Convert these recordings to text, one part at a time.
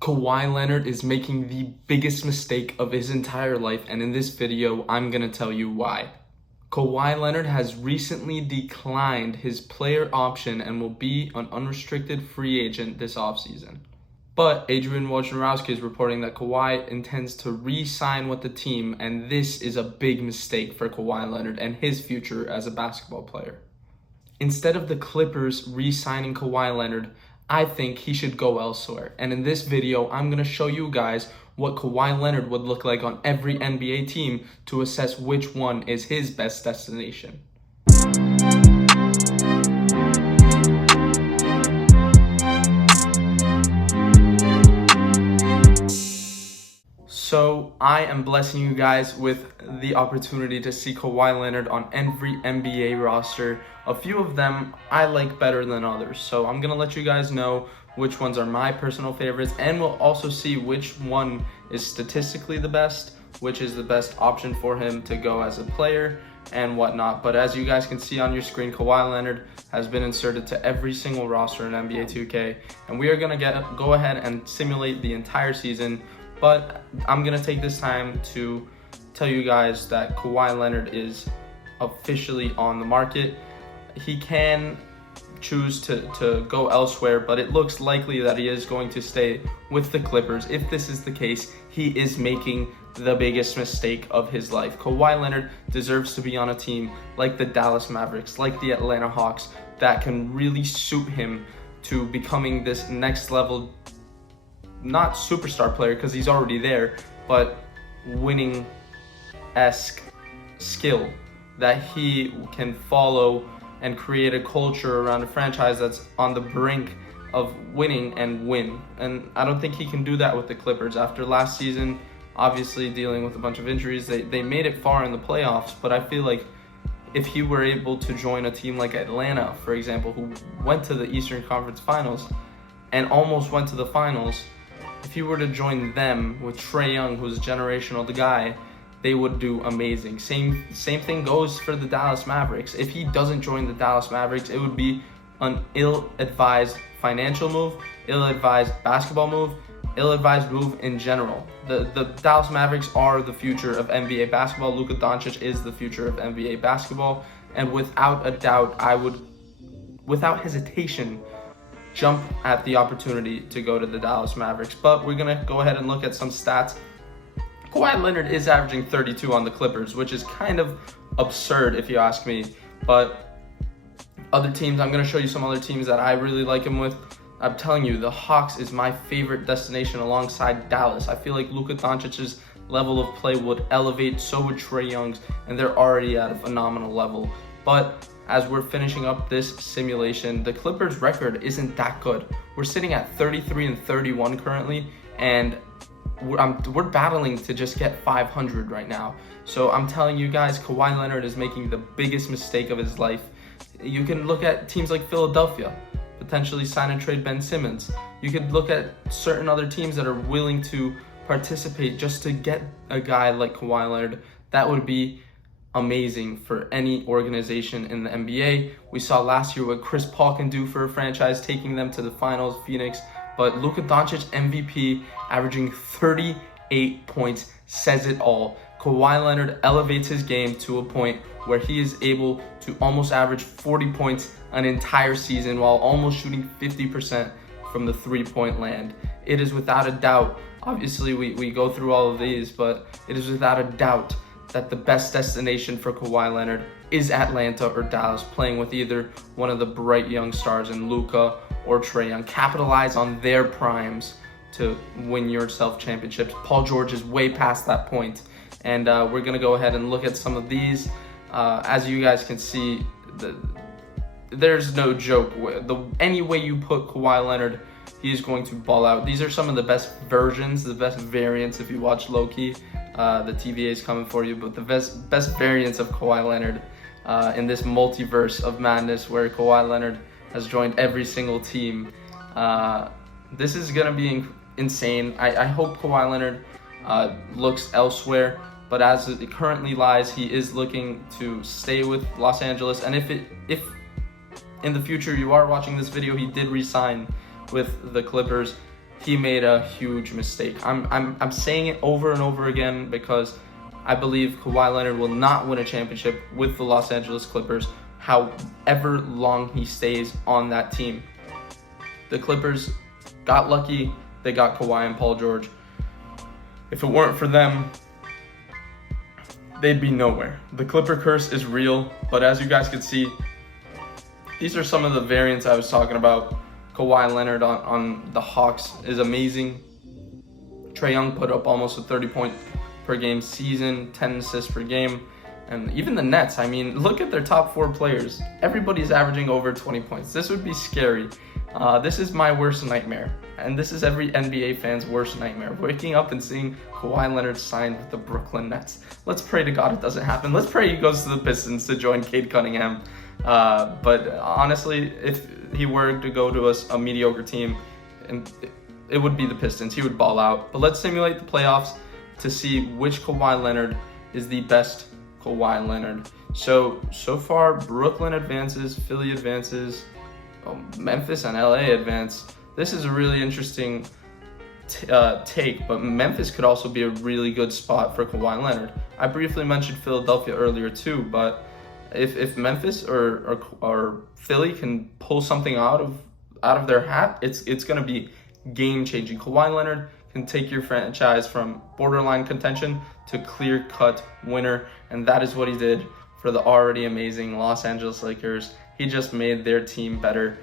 Kawhi Leonard is making the biggest mistake of his entire life, and in this video, I'm going to tell you why. Kawhi Leonard has recently declined his player option and will be an unrestricted free agent this offseason. But Adrian Wojnarowski is reporting that Kawhi intends to re-sign with the team, and this is a big mistake for Kawhi Leonard and his future as a basketball player. Instead of the Clippers re-signing Kawhi Leonard, I think he should go elsewhere. And in this video, I'm going to show you guys what Kawhi Leonard would look like on every NBA team to assess which one is his best destination. So I am blessing you guys with the opportunity to see Kawhi Leonard on every NBA roster. A few of them I like better than others. So I'm going to let you guys know which ones are my personal favorites, and we'll also see which one is statistically the best, which is the best option for him to go as a player and whatnot. But as you guys can see on your screen, Kawhi Leonard has been inserted to every single roster in NBA 2K, and we are going to go ahead and simulate the entire season. But I'm going to take this time to tell you guys that Kawhi Leonard is officially on the market. He can choose to go elsewhere, but it looks likely that he is going to stay with the Clippers. If this is the case, he is making the biggest mistake of his life. Kawhi Leonard deserves to be on a team like the Dallas Mavericks, like the Atlanta Hawks, that can really suit him to becoming this next level, not superstar player because he's already there, but winning-esque skill that he can follow and create a culture around a franchise that's on the brink of winning and win. And I don't think he can do that with the Clippers. After last season, obviously dealing with a bunch of injuries, they made it far in the playoffs, but I feel like if he were able to join a team like Atlanta, for example, who went to the Eastern Conference Finals and almost went to the finals, if he were to join them with Trae Young, who's generational, the guy, they would do amazing. Same thing goes for the Dallas Mavericks. If he doesn't join the Dallas Mavericks, it would be an ill-advised financial move, ill-advised basketball move, ill-advised move in general. The Dallas Mavericks are the future of NBA basketball. Luka Doncic is the future of NBA basketball. And without a doubt, I would, without hesitation, jump at the opportunity to go to the Dallas Mavericks. But we're going to go ahead and look at some stats. Kawhi Leonard is averaging 32 on the Clippers, which is kind of absurd if you ask me. But other teams, I'm going to show you some other teams that I really like him with. I'm telling you, the Hawks is my favorite destination alongside Dallas. I feel like Luka Doncic's level of play would elevate, so would Trae Young's, and they're already at a phenomenal level. But as we're finishing up this simulation, the Clippers' record isn't that good. We're sitting at 33-31 currently, and we're battling to just get 500 right now. So I'm telling you guys, Kawhi Leonard is making the biggest mistake of his life. You can look at teams like Philadelphia, potentially sign and trade Ben Simmons. You could look at certain other teams that are willing to participate just to get a guy like Kawhi Leonard. That would be amazing for any organization in the NBA. We saw last year what Chris Paul can do for a franchise, taking them to the finals, Phoenix. But Luka Doncic, MVP, averaging 38 points, says it all. Kawhi Leonard elevates his game to a point where he is able to almost average 40 points an entire season while almost shooting 50% from the three-point land. It is without a doubt, obviously we go through all of these, but it is without a doubt that the best destination for Kawhi Leonard is Atlanta or Dallas, playing with either one of the bright young stars in Luka or Trae Young. Capitalize on their primes to win yourself championships. Paul George is way past that point. And we're going to go ahead and look at some of these. As you guys can see, there's no joke. Any way you put Kawhi Leonard, he's going to ball out. These are some of the best versions, the best variants if you watch low-key. The TVA is coming for you, but the best variants of Kawhi Leonard in this multiverse of madness where Kawhi Leonard has joined every single team. This is going to be insane. I hope Kawhi Leonard looks elsewhere, but as it currently lies, he is looking to stay with Los Angeles. And if in the future you are watching this video, he did re-sign with the Clippers, he made a huge mistake. I'm saying it over and over again because I believe Kawhi Leonard will not win a championship with the Los Angeles Clippers, however long he stays on that team. The Clippers got lucky. They got Kawhi and Paul George. If it weren't for them, they'd be nowhere. The Clipper curse is real, but as you guys can see, these are some of the variants I was talking about. Kawhi Leonard on the Hawks is amazing. Trae Young put up almost a 30-point per game season, 10 assists per game. And even the Nets, I mean, look at their top 4 players. Everybody's averaging over 20 points. This would be scary. This is my worst nightmare. And this is every NBA fan's worst nightmare. Waking up and seeing Kawhi Leonard signed with the Brooklyn Nets. Let's pray to God it doesn't happen. Let's pray he goes to the Pistons to join Cade Cunningham. But honestly, if he were to go to a mediocre team, it would be the Pistons. He would ball out. But let's simulate the playoffs to see which Kawhi Leonard is the best Kawhi Leonard. So far, Brooklyn advances, Philly advances, Memphis and LA advance. This is a really interesting take, but Memphis could also be a really good spot for Kawhi Leonard. I briefly mentioned Philadelphia earlier too, but if Memphis or Philly can pull something out of their hat, it's going to be game-changing. Kawhi Leonard can take your franchise from borderline contention to clear-cut winner, and that is what he did for the already amazing Los Angeles Lakers. He just made their team better.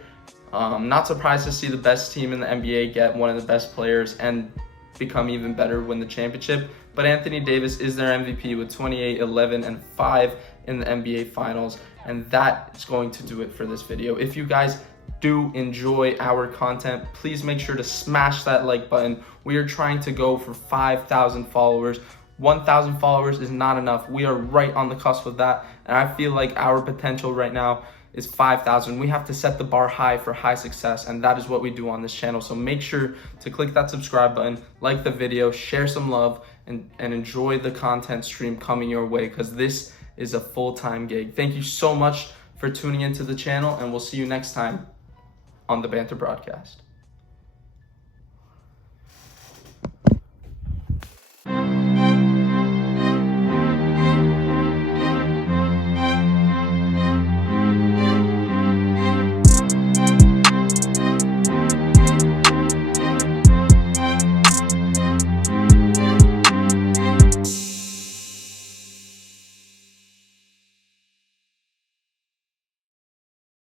Not surprised to see the best team in the NBA get one of the best players and become even better, win the championship. But Anthony Davis is their MVP with 28, 11, and 5 in the NBA Finals. And that is going to do it for this video. If you guys do enjoy our content, please make sure to smash that like button. We are trying to go for 5,000 followers. 1,000 followers is not enough. We are right on the cusp of that. And I feel like our potential right now is 5,000. We have to set the bar high for high success, and that is what we do on this channel. So make sure to click that subscribe button, like the video, share some love, and enjoy the content stream coming your way, because this is a full-time gig. Thank you so much for tuning into the channel, and we'll see you next time on the Banter Broadcast.